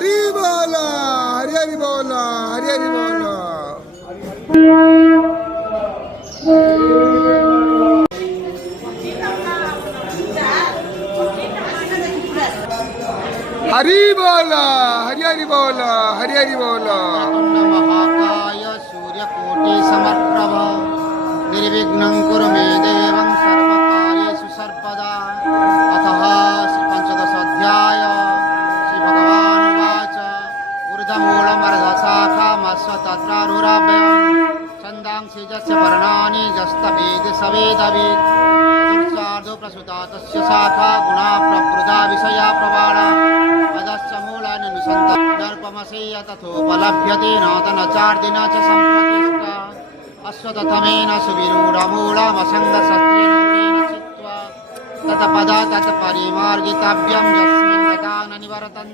हरी बोला, हरी हरी बोला, हरी हरी बोला. हरी बोला, हरी हरी बोला, हरी हरी बोला. महाकाय सूर्यकोटि समप्रभ निर्विघ्नं कुरु मे देवं सर्वकार्येषु सर्वदा. अतः श्री पंचदशोऽध्याय श्री भगवानुवाच ऊर्ध्वमूलमर्धशाखामश्वतत्रारुराभ्यं छन्दांसि यस्य पर्णानि यस्तवेद सवेदवेद. चतुर्चार्धो प्रसुता तस्य शाखा गुणा प्रवृद्धा विषया प्रबाला. पदस्य मूलानि नुसन्तर्पमसेय तथोपलभ्यते नातनचार्दिन च सम्प्रतिष्ठा. अश्वत्थमेन सुविरूढमूलमसङ्गशस्त्रेण दृढेन चित्वा ततपदा तत्परिमार्गितव्यं यस्मिन् गता न निवर्तन्ते.